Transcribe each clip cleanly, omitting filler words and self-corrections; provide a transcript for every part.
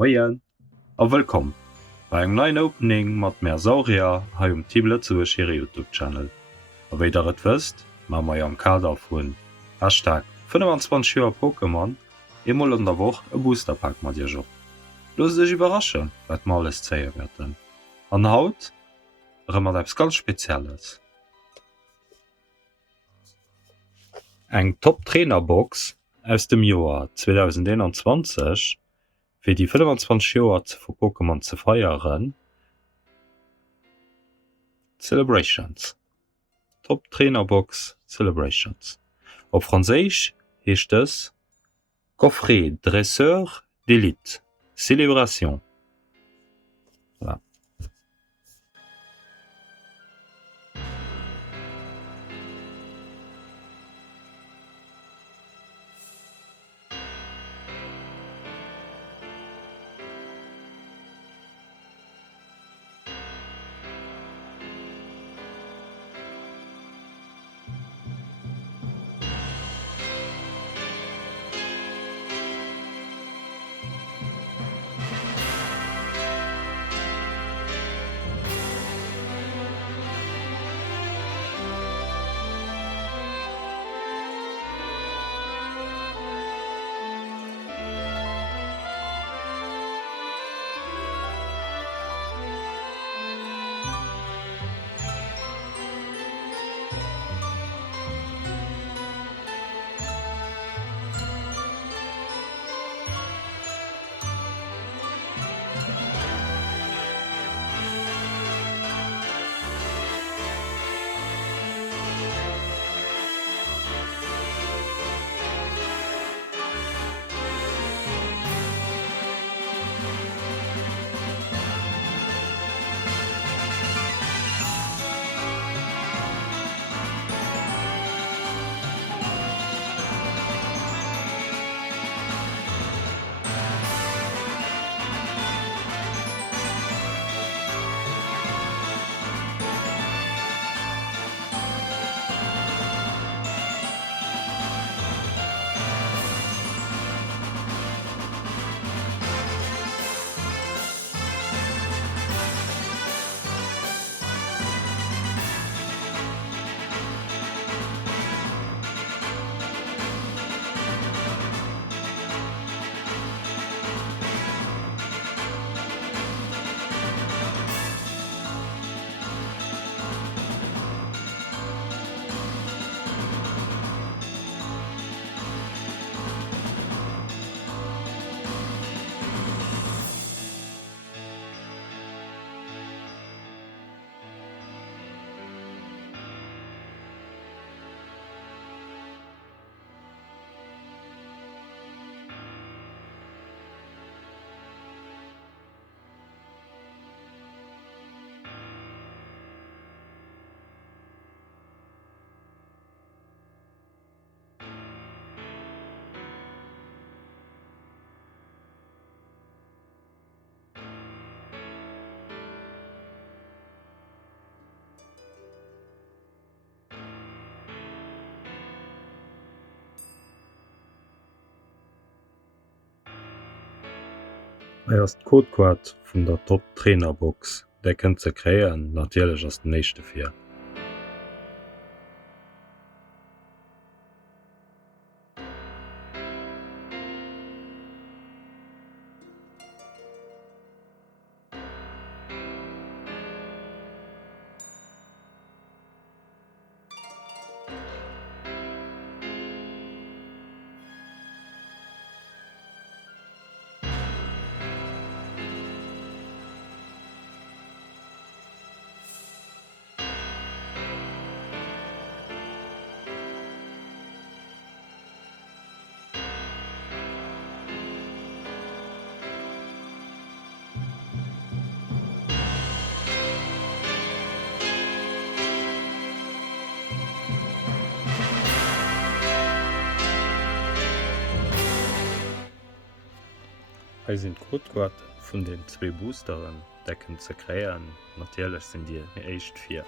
Moien a wëllkom bei eng neuen Opening mat Mersauria ha Tibel zuwe Schere YouTube-Channel. Aéi dat et wëst, ma mai am Kader vun #25 Joer Pokémon emol an der woch e Boosterpack mat Dir jopp. Los sech iwwerraschen, wat mal alles zéier werden. An Haut ëmmer appss ganz Spezielles. Eng TopTrainerbox aus dem Joar 2021 fir die 25 Joer vu Pokémon ze feieren. Celebrations. TopTrainerbox Celebrations. Op Franséich heecht es Coffret Dresseur d'Elite Celebration. Voilà. Erst Codequad vun der TopTrainerbox, der kënnt ze kréien natierlech ass den nächste fir. Ei sinn Codequad vun den 2 Boosteren decken ze kréien, natierlech sinn Dir éicht fir.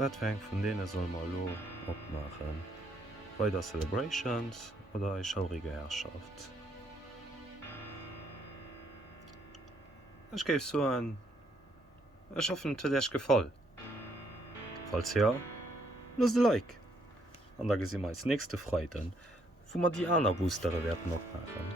Wetweng von denen soll mal lo opmachen. Weiter Celebrations oder e schaurige Herrschaft. Ich gebe so ein. Ich hoffe, es hat euch gefallen. Falls ja, lasst ein Like. Und dann sehen wir uns nächste Freitag, wo wir die anderen Booster werden noch machen.